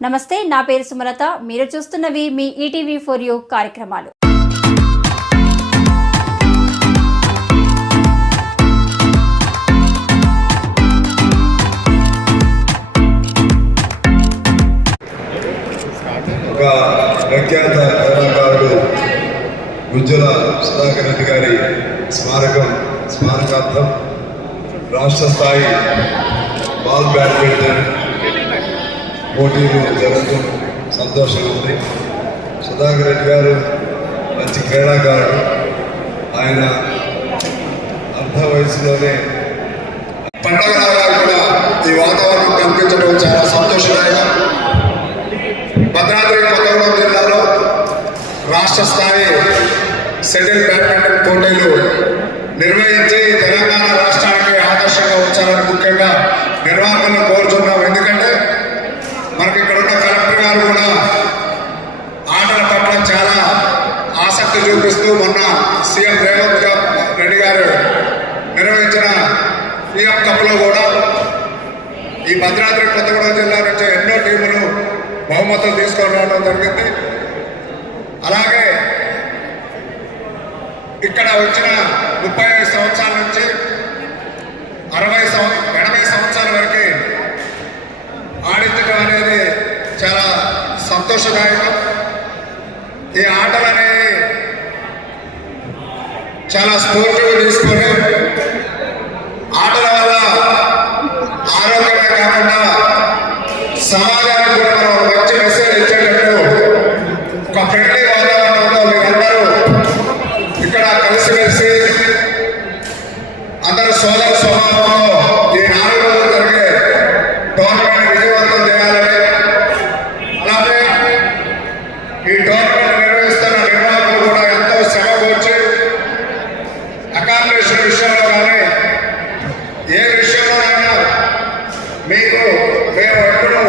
నమస్తే నా పేరు సుమలత. మీరు చూస్తున్నవి మీ ఈటీవీ ఫోర్ యూ కార్యక్రమాలు. ఒక ప్రఖ్యాత కళాకారుడు గుజ్జల సుధాకర్ రెడ్డి గారి స్మారకం స్మారకార్థం రాష్ట్ర స్థాయి బాల్ బ్యాడ్మింటన్ పోటీలు జరగడం సంతోషంగా ఉంది. సుధాకర్ రెడ్డి గారు మంచి క్రీడాకారుడు. ఆయన అర్ధ వయసులోనే పండగ కూడా ఈ వాతావరణం కనిపించడం చాలా సంతోషదాయకం. భద్రాద్రి కొత్తగూడెం జిల్లాలో రాష్ట్ర స్థాయి సెటిల్ బ్యాడ్మింటన్ పోటీలు నిర్వహించి తెలంగాణ రాష్ట్రానికి ఆదర్శంగా ఉంచాలని ముఖ్యంగా నిర్వాహకులను కోరుతున్నాం ఎందుకంటే మనకి ఇక్కడ ఉన్న కలెక్టర్ గారు కూడా మనం చాలా ఆసక్తి చూపిస్తూ మొన్న సీఎం రేవంత్ రెడ్డి గారు నిర్వహించిన సీఎం కప్లో కూడా ఈ భద్రాద్రి కొత్తగూడెం జిల్లా నుంచి ఎన్నో టీములు బహుమతులు తీసుకొని రావడం జరిగింది. అలాగే ఇక్కడ వచ్చిన ముప్పై ఐదు సంవత్సరాల నుంచి అరవై సంవ ఎనభై సంవత్సరాల వరకు ఆడించడం అనేది చాలా సంతోషదాయకం. ఈ ఆటలు అనేది చాలా స్పోర్టివ్గా తీసుకొని ఆటల వల్ల ఆరోగ్యమే కాకుండా సమాజానికి కూడా మనం మంచి మెసేజ్ ఇచ్చేటట్టు ఒక ఫ్రెండ్లీ వాతావరణంలో మీరందరూ ఇక్కడ కలిసిమెలిసి అందరూ సోదర స్వభావంలో ఈ నాలుగు రోజులు జరిగే టోర్నమెంట్ విజయవంతం చేయాలని అలాగే ఈ టోర్నమెంట్ నిర్వహిస్తున్న నిర్వాహకులు కూడా ఎంతో శ్రమ కూర్చి అకామిడేషన్ విషయంలో కానీ ఏ విషయంలోనైనా మీకు మేము ఎప్పుడూ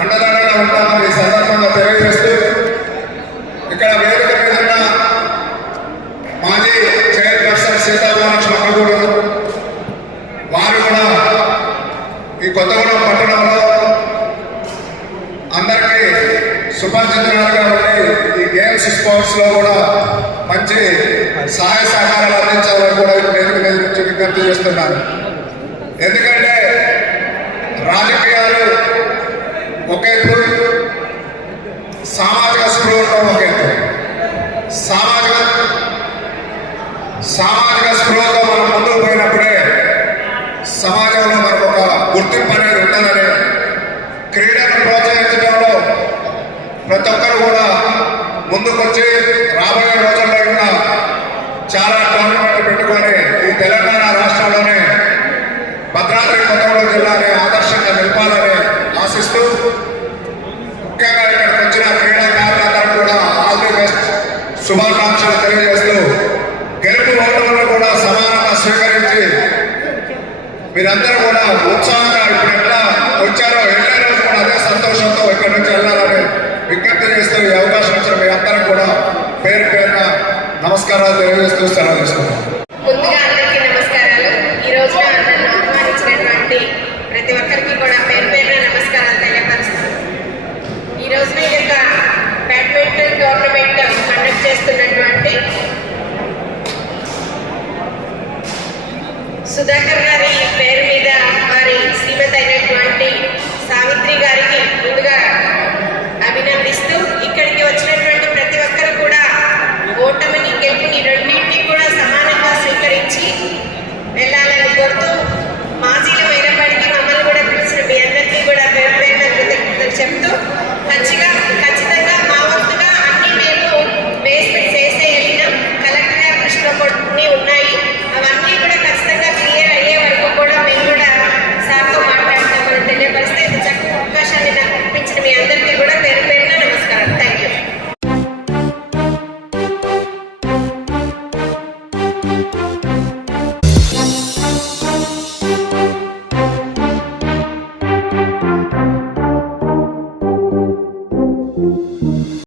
అండదండగా ఉంటామని ఈ సందర్భంగా తెలియజేస్తూ ఇక్కడ వేదిక మీద ఉన్న మాజీ చైర్పర్సన్ సీతారామకృష్ణ కూడా వారు కూడా ఈ కొత్తగూడెం పట్టణంలో అందరికీ సుపరిచితులుగా ఈ గేమ్స్ స్పోర్ట్స్లో కూడా మంచి సహాయ సహకారాలు అందించాలని కూడా వేదిక మీద నుంచి విజ్ఞప్తి చేస్తున్నాను. ఎందుకంటే రాజకీయాలు ఒకే ఎత్తు సామాజిక స్పృహలో ఒకే సామాజిక సామాజిక స్పృహతో మనం ముందుకు పోయినప్పుడే సమాజంలో మనకు ఒక గుర్తింపు అనేది ప్రతి ఒక్కరు కూడా ముందుకొచ్చి రాబోయే రోజుల్లో ఇంకా చాలా టోర్నమెంట్ పెట్టుకొని ఈ తెలంగాణ రాష్ట్రంలోనే భద్రాద్రి కొత్తగూడెం జిల్లాని ఆదర్శంగా నిలపాలని ఆశిస్తూ ముఖ్యంగా ఇక్కడికి వచ్చిన క్రీడాకారులందరూ కూడా ఆల్ ది బెస్ట్ శుభాకాంక్షలు తెలియజేస్తూ గెలుపు ఓటములను కూడా సమానంగా స్వీకరించి మీరందరూ కూడా ఉత్సాహంగా ఇప్పుడు ఎట్లా వచ్చారో వెళ్ళే రోజు కూడా అదే సంతోషంతో ఇక్కడి నుంచి వెళ్ళాలని విజ్ఞప్తి చేస్తూ ఈ అవకాశం ఇచ్చిన మీ అందరం కూడా పేరు పేరున నమస్కారాలు తెలియజేస్తూ సెలవు నమస్కారాలు. ఈ ప్రతి ఒక్కరికి కూడా పేరు ఈ బ్యాడ్మింటన్ టోర్నమెంట్ కండక్ట్ చేస్తున్నటువంటి సుధాకర్ గారి పేరు మీద వారి శ్రీమతి అయినటువంటి సావిత్రి గారి